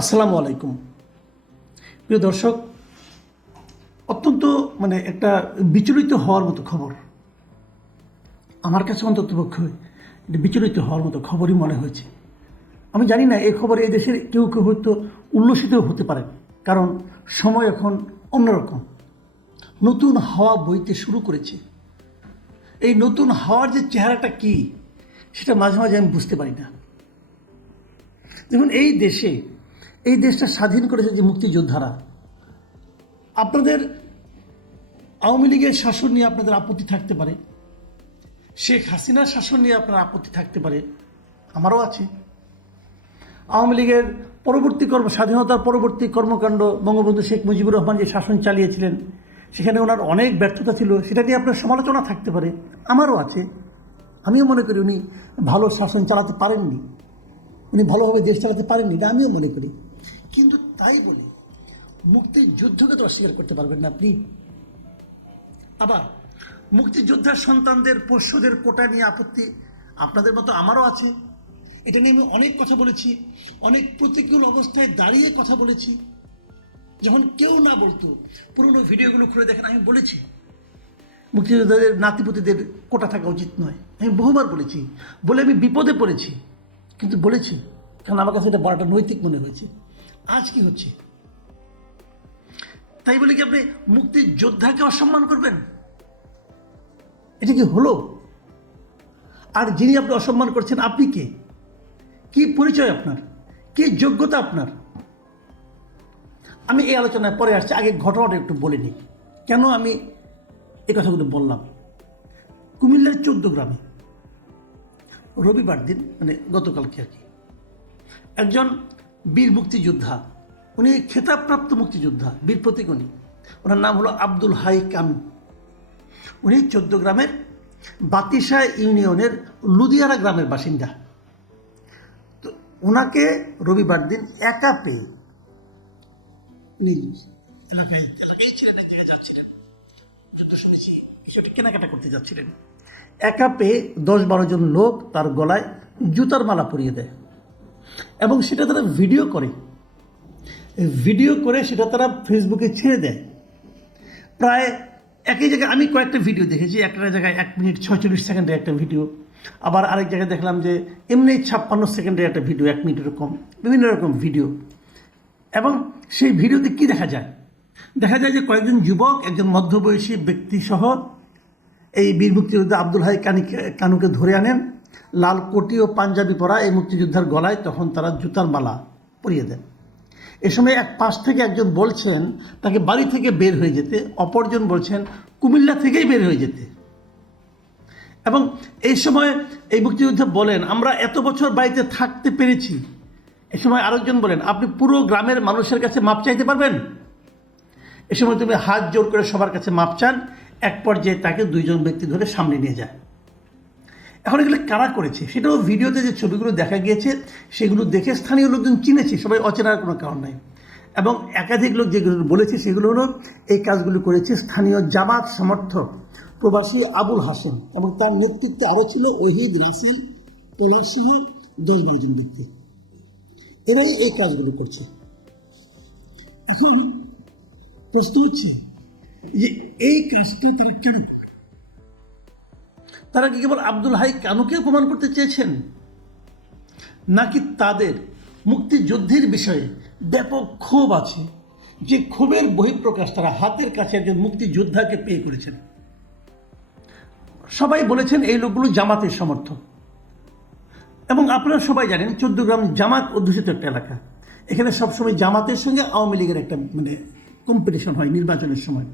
আসসালামু আলাইকুম। প্রিয় দর্শক, অত্যন্ত মানে একটা বিচলিত হওয়ার মতো খবর। আমার কাছে অন্তত পক্ষে এটা বিচলিত হওয়ার মতো খবরই মনে হয়েছে। আমি জানি না, এই খবর এই দেশের কেউ কেউ হয়তো উল্লসিত হতে পারে, কারণ সময় এখন অন্যরকম। নতুন হাওয়া বইতে শুরু করেছে। এই নতুন হাওয়ার যে চেহারাটা কি, সেটা মাঝে মাঝে আমি বুঝতে পারি না। দেখুন, এই দেশে এই দেশটা স্বাধীন করেছে যে মুক্তিযোদ্ধারা। আপনাদের আওয়ামী লীগের শাসন নিয়ে আপনাদের আপত্তি থাকতে পারে। শেখ হাসিনার শাসন নিয়ে আপনার আপত্তি থাকতে পারে। আমারও আছে। আওয়ামী লীগের পরবর্তী কর্ম, স্বাধীনতার পরবর্তী কর্মকাণ্ড বঙ্গবন্ধু শেখ মুজিবুর রহমান যে শাসন চালিয়েছিলেন, সেখানে ওনার অনেক ব্যর্থতা ছিল। সেটা নিয়ে আপনার সমালোচনা থাকতে পারে। আমারও আছে। আমিও মনে করি উনি ভালো শাসন চালাতে পারেননি। উনি ভালোভাবে দেশ চালাতে পারেননি, এটা আমিও মনে করি। কিন্তু তাই বলে মুক্তির যুদ্ধকে তো অস্বীকার করতে পারবেন না আপনি। আবার মুক্তিযোদ্ধার সন্তানদের, পোষ্যদের কোটা নিয়ে আপত্তি আপনাদের মতো আমারও আছে। এটা নিয়ে আমি অনেক কথা বলেছি, অনেক প্রতিকূল অবস্থায় দাঁড়িয়ে কথা বলেছি। যখন কেউ না বলতো, পুরোনো ভিডিওগুলো খুলে দেখেন, আমি বলেছি, মুক্তিযোদ্ধাদের, নাতিপুতিদের কোটা থাকা উচিত নয়। আমি বহুবার বলেছি, বলে আমি বিপদে পড়েছি, কিন্তু বলেছি, কারণ আমার কাছে এটা বলাটা নৈতিক মনে হয়েছে। আজ কি হচ্ছে? তাই বলে কি আপনি মুক্তির যোদ্ধাকে অসম্মান করবেন? এটা কি হলো? আর যিনি আপনি অসম্মান করছেন, আপনি কে? কি পরিচয় আপনার? কি যোগ্যতা আপনার? আমি এই আলোচনায় পরে আসছি, আগে ঘটনাটা একটু বলে নিই। কেন আমি এই কথাগুলো বললাম? কুমিল্লার চোদ্দ গ্রামে রবিবার দিন মানে গতকালকে আর কি, একজন বীর মুক্তিযোদ্ধা। উনি খেতাবপ্রাপ্ত মুক্তিযোদ্ধা, বীর প্রতীক উনি। ওনার নাম হলো আব্দুল হাই কানু উনি চোদ্দ গ্রামের বাতিসা ইউনিয়নের লুদিয়ারা গ্রামের বাসিন্দা। তো ওনাকে রবিবার দিন একা পেয়ে শুনেছি কেনাকাটা করতে যাচ্ছিলেন। একা পেয়ে দশ বারো জন লোক তার গলায় জুতার মালা পরিয়ে দেয়। এবং সেটা তারা ভিডিও করে। ভিডিও করে সেটা তারা ফেসবুকে ছেড়ে দেয়। প্রায় একই জায়গায় আমি কয়েকটা ভিডিও দেখেছি, একটা জায়গায় এক মিনিট ছয়চল্লিশ সেকেন্ডের একটা ভিডিও আবার আরেক জায়গায় দেখলাম যে এমনি ছাপ্পান্ন সেকেন্ডের একটা ভিডিও এক মিনিটের কম, বিভিন্ন রকম ভিডিও এবং সেই ভিডিওতে কি দেখা যায়? দেখা যায় যে কয়েকজন যুবক, একজন মধ্যবয়সী ব্যক্তি সহ এই বীর মুক্তিযোদ্ধা আব্দুল হাই কানিকে কানুকে ধরে আনেন। লাল কোটি ও পাঞ্জাবি পরা এই মুক্তিযোদ্ধার গলায় তখন তারা জুতার মালা পরিয়ে দেন। এ সময় এক পাশ থেকে একজন বলছেন, তাকে বাড়ি থেকে বের হয়ে যেতে। অপরজন বলছেন, কুমিল্লা থেকেই বের হয়ে যেতে। এবং এই সময় এই মুক্তিযোদ্ধা বলেন, আমরা এত বছর বাড়িতে থাকতে পেরেছি। এ সময় আরেকজন বলেন, আপনি পুরো গ্রামের মানুষের কাছে মাপ চাইতে পারবেন? এ সময় তুমি হাত জোর করে সবার কাছে মাপ চান, এক পর্যায়ে তাকে দুইজন ব্যক্তি ধরে সামনে নিয়ে যায়। এখন এগুলো কারা করেছে? সেটাও ভিডিওতে যে ছবিগুলো দেখা গিয়েছে, সেগুলো দেখে স্থানীয় লোকজন চিনেছে, সবাই অচেনার কোনো কারণ নাই। এবং একাধিক লোক যেগুলো বলেছে, সেগুলো হলো, এই কাজগুলো করেছে স্থানীয় জামাত সমর্থক প্রবাসী আবুল হাসেম এবং তার নেতৃত্বে আরও ছিল ওহিদ, রাসেল পলাশসহ দশ বারো জন ব্যক্তি। এরাই এই কাজগুলো করছে। এখন প্রশ্ন হচ্ছে যে এই কাজটা তারা কেন? তারা কি কেবল আব্দুল হাই কানুকে প্রমাণ করতে চেয়েছেন? নাকি তাদের মুক্তিযুদ্ধের বিষয়ে ব্যাপক ক্ষোভ আছে? যে ক্ষোভের বহিঃপ্রকাশ তারা হাতের কাছে একজন মুক্তিযোদ্ধাকে পেয়ে করেছেন। সবাই বলেছেন এই লোকগুলো জামাতের সমর্থক। এবং আপনারা সবাই জানেন চোদ্দগ্রাম জামাত অধ্যুষিত একটা এলাকা। এখানে সবসময় জামাতের সঙ্গে আওয়ামী লীগের একটা মানে কম্পিটিশন হয় নির্বাচনের সময়।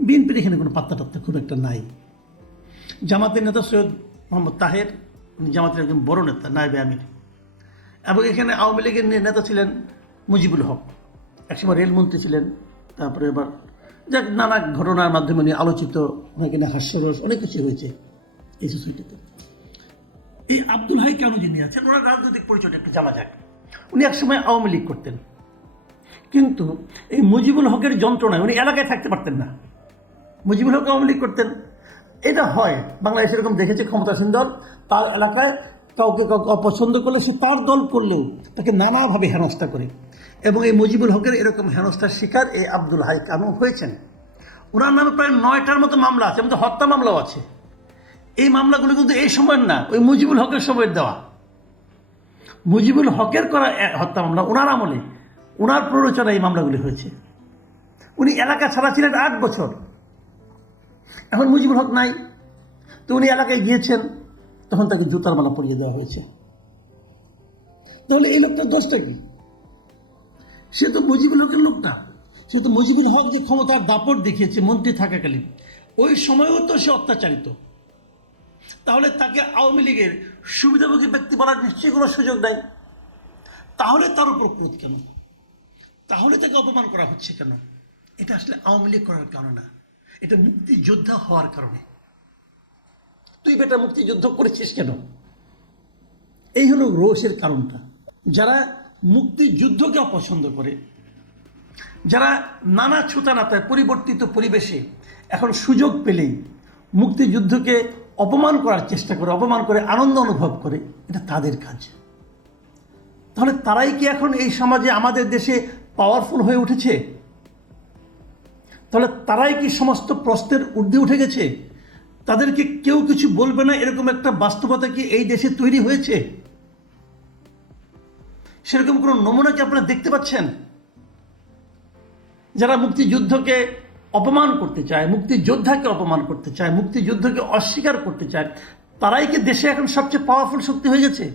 বিএনপির এখানে কোনো পাত্তা টাত্তা খুব একটা নাই। জামাতের নেতা সৈয়দ মোহাম্মদ তাহের, উনি জামাতের একজন বড় নেতা, নায়েবে আমির। এবং এখানে আওয়ামী লীগের নেতা ছিলেন মুজিবুল হক। একসময় রেলমন্ত্রী ছিলেন, তারপরে এবার যাক, নানা ঘটনার মাধ্যমে নিয়ে আলোচিত ওনাকে নিয়ে হাস্যরস অনেক কিছু হয়েছে এই সোসাইটিতে এই আব্দুল হাই কেন যিনি আছেন, ওনার রাজনৈতিক পরিচয়টা একটু জানা যাক। উনি একসময় আওয়ামী লীগ করতেন। কিন্তু এই মুজিবুল হকের যন্ত্রণায় উনি এলাকায় থাকতে পারতেন না। মুজিবুল হক আওয়ামী লীগ করতেন। এটা হয়। বাংলাদেশ এরকম দেখেছে ক্ষমতাসীন দল, তার এলাকায় কাউকে কাউকে অপছন্দ করলে সে তার দল করলেও তাকে নানাভাবে হেনস্থা করে। এবং এই মুজিবুল হকের এরকম হেনস্থার শিকার এই আব্দুল হাই কানু হয়েছেন। ওনার নামে প্রায় নয়টার মতো মামলা আছে মধ্যে হত্যা মামলাও আছে। এই মামলাগুলো কিন্তু এই সময়ের না, ওই মুজিবুল হকের সময়ের দেওয়া। মুজিবুল হকের করা হত্যা মামলা, ওনার আমলে, ওনার প্ররোচনা এই মামলাগুলি হয়েছে। উনি এলাকা ছাড়া ছিলেন আট বছর। এখন মুজিবুল হক নাই, তো উনি এলাকায় গিয়েছেন, তখন তাকে জুতার মালা পরিয়ে দেওয়া হয়েছে। তাহলে এই লোকটার দোষটা কি? সে তো মুজিবুল হকের লোক না। সে তো মুজিবুল হক যে ক্ষমতার দাপট দেখিয়েছে, মন্ত্রী থাকাকালীন, ওই সময়ও তো সে অত্যাচারিত। তাহলে তাকে আওয়ামী লীগের সুবিধাভোগী ব্যক্তি বলার নিশ্চয়ই কোনো সুযোগ নাই। তাহলে তার উপর ক্রোধ কেন? তাহলে তাকে অপমান করা হচ্ছে কেন? এটা আসলে আওয়ামী লীগ করার কারণে না। এটা মুক্তিযোদ্ধা হওয়ার কারণে। তুই বেটা মুক্তিযুদ্ধ করেছিস কেন? এই হলো রোষের কারণটা। যারা মুক্তিযুদ্ধকে অপছন্দ করে যারা নানা ছুতানাতায় পরিবর্তিত পরিবেশে এখন সুযোগ পেলেই মুক্তিযুদ্ধকে অপমান করার চেষ্টা করে অপমান করে আনন্দ অনুভব করে এটা তাদের কাজ। তাহলে তারাই কি এখন এই সমাজে আমাদের দেশে পাওয়ারফুল হয়ে উঠেছে? তাহলে তারাই কি সমস্ত প্রশ্নের ঊর্ধ্বে উঠে গেছে? তাদেরকে কেউ কিছু বলবে না? এরকম একটা বাস্তবতা কি এই দেশে তৈরি হয়েছে? সেরকম কোনো নমুনা কি আপনারা দেখতে পাচ্ছেন? যারা মুক্তিযুদ্ধকে অপমান করতে চায়, মুক্তিযোদ্ধাকে অপমান করতে চায়, মুক্তিযুদ্ধকে অস্বীকার করতে চায়, তারাই কি দেশে এখন সবচেয়ে পাওয়ারফুল শক্তি হয়ে গেছে?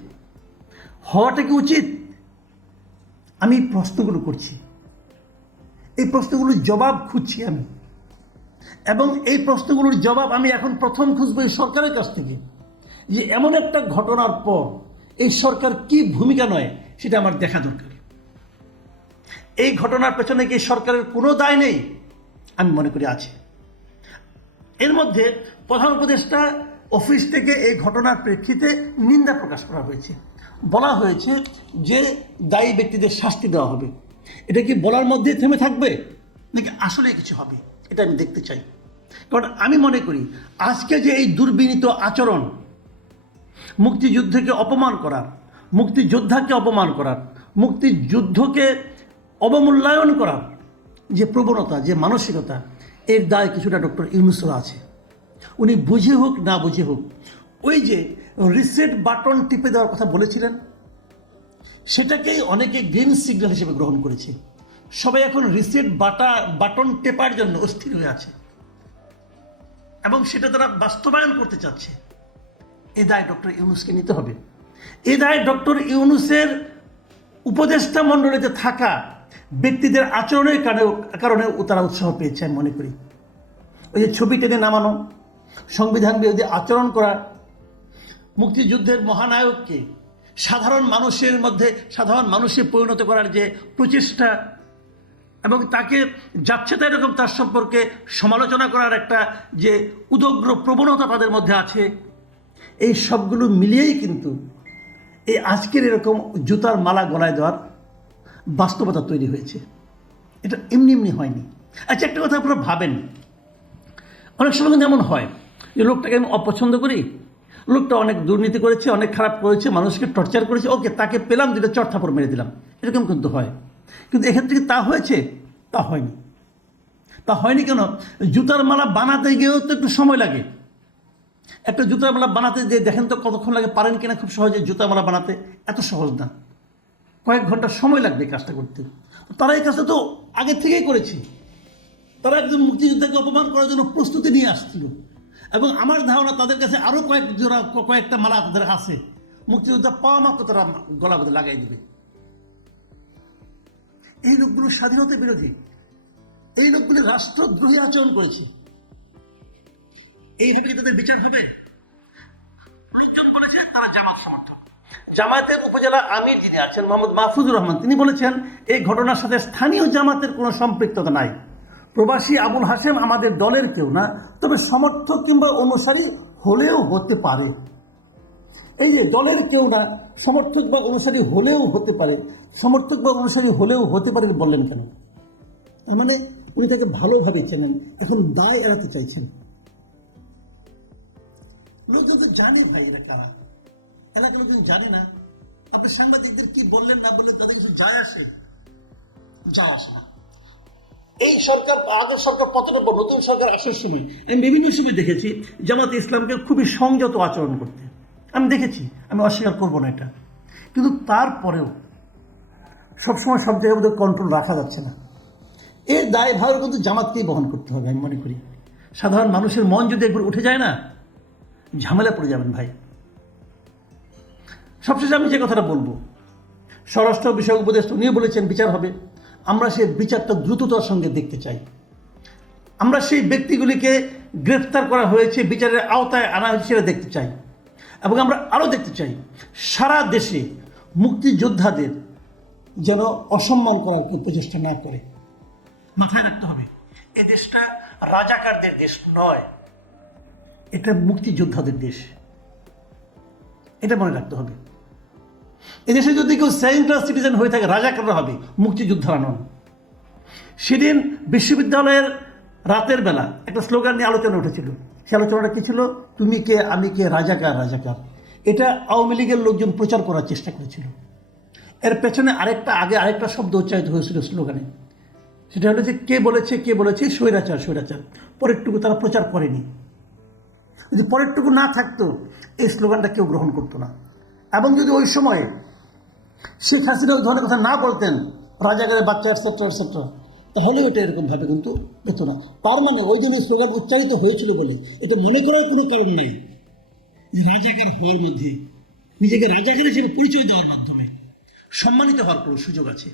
হওয়াটা কি উচিত? আমি প্রশ্নগুলো করছি। এই প্রশ্নগুলোর জবাব খুঁজছি আমি। এবং এই প্রশ্নগুলোর জবাব আমি এখন প্রথম খুঁজবো এই সরকারের কাছ থেকে, যে এমন একটা ঘটনার পর এই সরকার কি ভূমিকা নয় সেটা আমার দেখা দরকার। এই ঘটনার পেছনে কি সরকারের কোনো দায় নেই? আমি মনে করি আছে। এর মধ্যে প্রধান উপদেষ্টা অফিস থেকে এই ঘটনার প্রেক্ষিতে নিন্দা প্রকাশ করা হয়েছে। বলা হয়েছে যে দায়ী ব্যক্তিদের শাস্তি দেওয়া হবে। এটা কি বলার মধ্যে থেমে থাকবে? নাকি আসলে কিছু হবে? এটা আমি দেখতে চাই। কারণ আমি মনে করি, আজকে যে এই দুর্বিনীত আচরণ, মুক্তিযুদ্ধকে অপমান করার, মুক্তিযোদ্ধাকে অপমান করার, মুক্তিযুদ্ধকে অবমূল্যায়ন করার যে প্রবণতা, যে মানসিকতা, এর দায় কিছুটা ডক্টর ইউনুসরা আছে। উনি বুঝে হোক, না বুঝে হোক, ওই যে রিসেট বাটন টিপে দেওয়ার কথা বলেছিলেন সেটাকেই অনেকে গ্রিন সিগন্যাল হিসেবে গ্রহণ করেছে। সবাই এখন রিসেট বাটা বাটন টেপার জন্য অস্থির হয়ে আছে। এবং সেটা তারা বাস্তবায়ন করতে চাচ্ছে। এ দায় ডক্টর ইউনুসকে নিতে হবে। এ দায় ডক্টর ইউনুসের উপদেষ্টা মণ্ডলীতে থাকা ব্যক্তিদের আচরণের কারণে কারণে তারা উৎসাহ পেয়েছে আমি মনে করি। ওই যে ছবি টেনে নামানো, সংবিধান বিরোধী আচরণ করা, মুক্তিযুদ্ধের মহানায়ককে সাধারণ মানুষের মধ্যে, সাধারণ মানুষে পরিণত করার যে প্রচেষ্টা এবং তাকে যাচ্ছে তাই এরকম তার সম্পর্কে সমালোচনা করার একটা যে উদগ্র প্রবণতা তাদের মধ্যে আছে, এই সবগুলো মিলিয়েই কিন্তু এই আজকের এরকম জুতার মালা গলায় দেওয়ার বাস্তবতা তৈরি হয়েছে। এটা এমনি এমনি হয়নি। আচ্ছা একটা কথা আপনারা ভাবেন। অনেক সময় কিন্তু এমন হয় যে লোকটাকে আমি অপছন্দ করি লোকটা অনেক দুর্নীতি করেছে, অনেক খারাপ করেছে, মানুষকে টর্চার করেছে। ওকে, তাকে পেলাম দুটো চড়থাপড় মেরে দিলাম। এরকম কিন্তু হয়। কিন্তু এক্ষেত্রে কি তা হয়েছে? তা হয়নি। তা হয়নি কেন? জুতার মালা বানাতে গিয়েও তো একটু সময় লাগে। একটা জুতার মালা বানাতে যে দেখেন তো কতক্ষণ লাগে, পারেন কিনা খুব সহজে জুতার মালা বানাতে? এত সহজ না। কয়েক ঘণ্টা সময় লাগবে কাজটা করতে। তারা এই কাজটা তো আগে থেকেই করেছে। তারা একজন মুক্তিযোদ্ধাকে অপমান করার জন্য প্রস্তুতি নিয়ে আসছিল। এবং আমার ধারণা তাদের কাছে আরও কয়েক জোড়া, কয়েকটা মালা তাদের আছে। মুক্তিযোদ্ধা পাওয়া মাত্র তারা গলা মধ্যে লাগাই দিবে। এই লোকগুলো স্বাধীনতা বিরোধী। এই লোকগুলি রাষ্ট্রদ্রোহী আচরণ করেছে। এইভাবে কি তাদের বিচার হবে? লোকজন বলেছে তারা জামাত সমর্থক। জামায়াতের উপজেলা আমির যিনি আছেন, মোহাম্মদ মাহফুজুর রহমান, তিনি বলেছেন, এই ঘটনার সাথে স্থানীয় জামাতের কোনো সম্পৃক্ততা নাই। প্রবাসী আবুল হাসেম আমাদের দলের কেউ না, তবে সমর্থক কিংবা অনুসারী হলেও হতে পারে। এই যে দলের কেউ না, সমর্থক বা অনুসারী হলেও হতে পারে। সমর্থক বা অনুসারী হলেও হতে পারে বললেন কেন? তার মানে উনি তাকে ভালোভাবে চেনেন, এখন দায় এড়াতে চাইছেন। লোকজন তো জানে ভাই এরা কারা। এলাকার লোকজন জানে না। আপনি সাংবাদিকদের কি বললেন না বললেন, তাদের কিছু যায় আসে? যায় আসে না। এই সরকার, আগের সরকার পতনের পর নতুন সরকার আসার সময়? আমি বিভিন্ন সময় দেখেছি, জামাত ইসলামকে খুবই সংযত আচরণ করতে। আমি দেখেছি, আমি অস্বীকার করব না এটা। কিন্তু তারপরেও সবসময় সব জায়গায় মধ্যে কন্ট্রোল রাখা যাচ্ছে না। এর দায় ভার কিন্তু জামাতকেই বহন করতে হবে, আমি মনে করি। সাধারণ মানুষের মন যদি একবার উঠে যায় না ঝামেলা পড়ে যাবেন ভাই। সবশেষে আমি যে কথাটা বলব, স্বরাষ্ট্র বিষয়ক উপদেষ্টা উনিও বলেছেন বিচার হবে। আমরা সেই বিচারটা দ্রুততার সঙ্গে দেখতে চাই। আমরা সেই ব্যক্তিগুলিকে গ্রেফতার করা হয়েছে, বিচারের আওতায় আনা হয়েছে দেখতে চাই। এবং আমরা আরও দেখতে চাই, সারা দেশে মুক্তিযোদ্ধাদের যেন অসম্মান করার কেউ প্রচেষ্টা না করে। মাথায় রাখতে হবে, এ দেশটা রাজাকারদের দেশ নয়, এটা মুক্তিযোদ্ধাদের দেশ। এটা মনে রাখতে হবে। এদেশে যদি কেউ সেকেন্ড ক্লাস সিটিজেন হয়ে থাকে রাজাকাররা হবে? মুক্তিযোদ্ধারা নন। সেদিন বিশ্ববিদ্যালয়ের রাতের বেলা একটা স্লোগান নিয়ে আলোচনা উঠেছিল। সে আলোচনাটা কী ছিল? তুমি কে, আমি কে রাজাকার রাজাকার এটা আওয়ামী লীগের লোকজন প্রচার করার চেষ্টা করেছিল। এর পেছনে আরেকটা আগে আরেকটা শব্দ উচ্চারিত হয়েছিল স্লোগানে। সেটা হলো যে, কে বলেছে কে বলেছে? স্বৈরাচার স্বৈরাচার। পরেরটুকু তারা প্রচার করেনি। যদি পরেরটুকু না থাকতো, এই স্লোগানটা কেউ গ্রহণ করতো না। এবং যদি ওই সময়ে শেখ হাসিনা ধরনের কথা না বলতেন, রাজাকারের বাচ্চা এটসেট্রা এটসেট্রা তাহলে এটা এরকমভাবে কিন্তু হতো না। তার মানে ওই জন্য স্লোগান উচ্চারিত হয়েছিল বলে, এটা মনে করার কোনো কারণ নেই। রাজাকার হওয়ার মধ্যে নিজেকে রাজাকার হিসেবে পরিচয় দেওয়ার মাধ্যমে সম্মানিত হওয়ার কোনো সুযোগ আছে।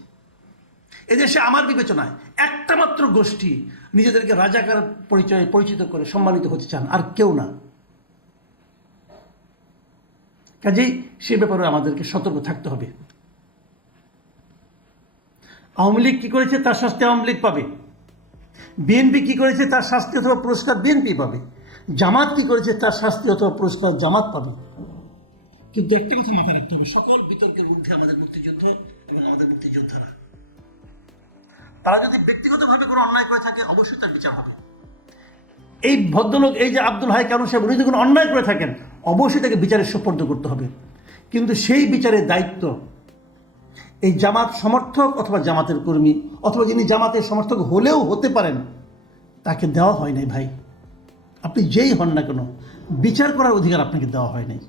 এদেশে আমার বিবেচনায় একটা মাত্র গোষ্ঠী নিজেদেরকে রাজাকার পরিচয়ে, পরিচিত করে সম্মানিত হতে চান, আর কেউ না। কাজেই সে ব্যাপারে আমাদেরকে সতর্ক থাকতে হবে। আওয়ামী লীগ কী করেছে তার শাস্তি আওয়ামী লীগ পাবে। বিএনপি কী করেছে তার শাস্তি অথবা পুরস্কার বিএনপি পাবে। জামাত কী করেছে তার শাস্তি অথবা পুরস্কার জামাত পাবে। কিন্তু একটা কথা মাথায় রাখতে হবে, সকল বিতর্কের মধ্যে আমাদের মুক্তিযুদ্ধ এবং আমাদের মুক্তিযোদ্ধারা। তারা যদি ব্যক্তিগতভাবে কোনো অন্যায় করে থাকে, অবশ্যই তার বিচার হবে। এই ভদ্রলোক, এই যে আব্দুল হাই কারণ সাহেব, উনি যদি কোনো অন্যায় করে থাকেন অবশ্যই তাকে বিচারের সুপর্দ করতে হবে। কিন্তু সেই বিচারের দায়িত্ব এই জামাত সমর্থক অথবা জামাতের কর্মী অথবা যিনি জামাতের সমর্থক হলেও হতে পারেন, তাকে দেওয়া হয় নাই ভাই। আপনি যেই হন না কেন, বিচার করার অধিকার আপনাকে দেওয়া হয় নাই।